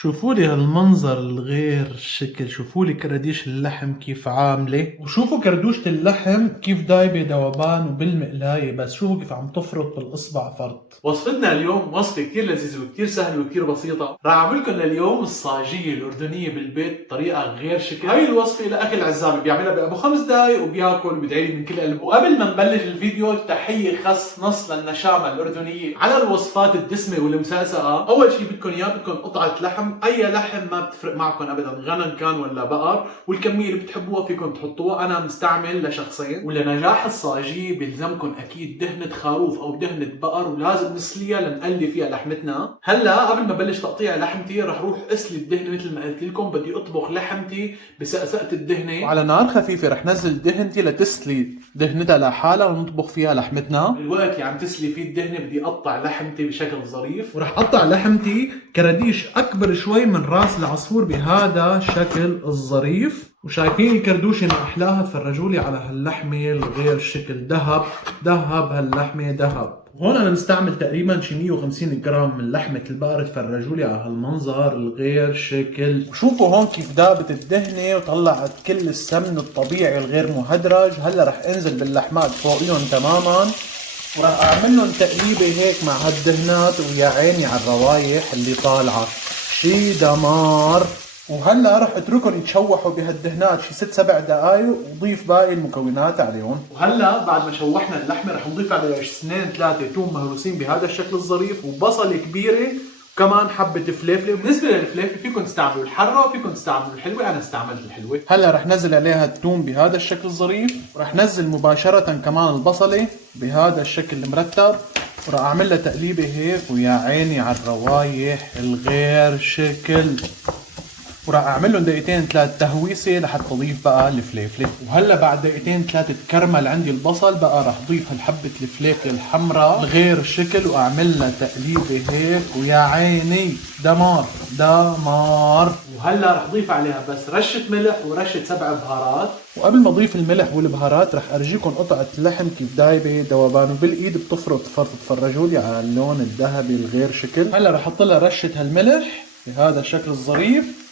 شوفوا لي هالمنظر الغير شكل، شوفوا لي كراديش اللحم كيف عاملة، وشوفوا كردوشة اللحم كيف دايبة ذوبان وبالمقلاية، بس شوفوا كيف عم تفرط بالإصبع فرط. وصفتنا اليوم وصفة كتير لذيذة وكتير سهلة وكتير بسيطة. راح أعملكم لليوم الصاجية الأردنية بالبيت بطريقة غير شكل. هاي الوصفة لأكل عزابي بيعملها بأبو 5 دقايق وبياكل وبيدعيلي من كل قلب. وقبل ما نبلش الفيديو تحية خص نص للنشامة الأردنية على الوصفات الدسمة والمسقسقة. أول شي بدكم إياه بدكم قطعة لحم، اي لحم ما بتفرق معكم ابدا، غنم كان ولا بقر، والكميه اللي بتحبوها فيكم تحطوها. انا مستعمل لشخصين. ولنجاح الصاجيه بيلزمكم اكيد دهنه خروف او دهنه بقر، ولازم نسليها لنقلي فيها لحمتنا. هلا قبل ما بلش تقطيع لحمتي رح روح اسلي الدهنه مثل ما قلت لكم. بدي اطبخ لحمتي بسقسقه الدهنه وعلى نار خفيفه. رح نزل دهنتي لتسلي دهنتها لحالها ونطبخ فيها لحمتنا. الوقت اللي عم تسلي فيه الدهنه بدي اقطع لحمتي بشكل ظريف، ورح اقطع لحمتي كراديش اكبر شوي من راس العصفور بهذا الشكل الظريف. وشايفين الكردوشة ما احلاها؟ تفرجوا على هاللحمة الغير شكل، ذهب ذهب هاللحمة ذهب. هون انا مستعمل تقريبا شي 150 جرام من لحمة البقر. تفرجوا لي على هالمنظر الغير شكل، وشوفوا هون كيف دابت الدهنة وطلعت كل السمن الطبيعي الغير مهدرج. هلا رح انزل باللحمات فوقيهم تماما، وراح اعمل لهم تقليبه هيك مع هالدهنات، ويا عيني على الروايح اللي طالعه شي دمار. وهلا رح اتركهم يتشوحوا بهالدهنات شي 6-7 دقايق، وضيف باقي المكونات عليهم. وهلا بعد ما شوحنا اللحمه رح نضيف عليها 2-3 توم مهروسين بهذا الشكل الظريف، وبصله كبيره، وكمان حبه فليفله. بالنسبه للفليفله فيكم تستعملوا الحره وفيكم تستعملوا الحلوه، انا استعملت الحلوه. هلا رح نزل عليها التوم بهذا الشكل الظريف، ورح نزل مباشره كمان البصله بهذا الشكل المرتب، وراح اعمل لها تقليبه هيك، ويا عيني على الروايح الغير شكل. وراح اعمل لهم 2-3 تهويسه لحتى اضيف بقى الفليفله. وهلا بعد 2-3 تكرمل عندي البصل، بقى راح اضيف هالحبه الفليفله الحمراء الغير شكل، واعمل لها تقليبه هيك، ويا عيني دمار دمار. وهلا راح اضيف عليها بس رشه ملح ورشه 7 بهارات. وقبل ما اضيف الملح والبهارات راح ارجيكم قطعه اللحم كيف دايبه ذوبان وبالايد بتفرط فرط. تفرجوا لي على اللون الذهبي الغير شكل. هلا راح احط لها رشه هالملح بهذا الشكل الظريف،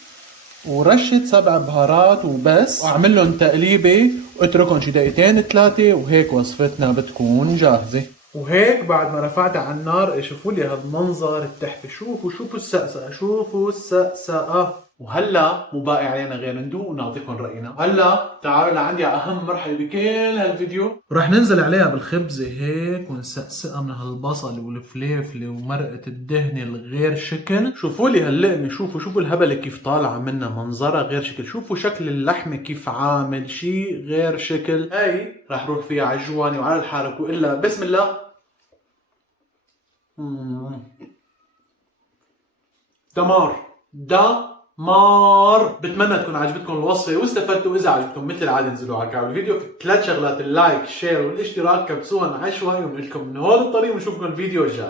ورشة 7 بهارات وبس، واعمل لهم تقليبة واتركهم شي 2-3 وهيك وصفتنا بتكون جاهزة. وهيك بعد ما رفعتها على النار شوفوا لي هالمنظر التحفة. شوفوا السقسقة، شوفوا السقسقة. وهلا مو باقي علينا غير ندوق ونعطيكم راينا. هلا تعالوا لعندي على اهم مرحله بكل هالفيديو، ورح ننزل عليها بالخبزه هيك ونسقسقها من هالبصل والفليفله ومرقه الدهنه الغير شكل. شوفوا لي هاللقمه، شوفوا الهبله كيف طالعه منها، منظرها غير شكل. شوفوا شكل اللحمه كيف عامل شي غير شكل. هاي رح روح فيها على الجواني وعلى الحارك والا بسم الله. دمار دمار. بتمنى تكون عجبتكم الوصفه واستفدتوا. اذا عجبتكم مثل العاده انزلوا على كعب الفيديو في 3 شغلات: اللايك، الشير والاشتراك. كبسوهم عشوائي، ونقول لكم من هون الطريق ونشوفكم الفيديو الجاي.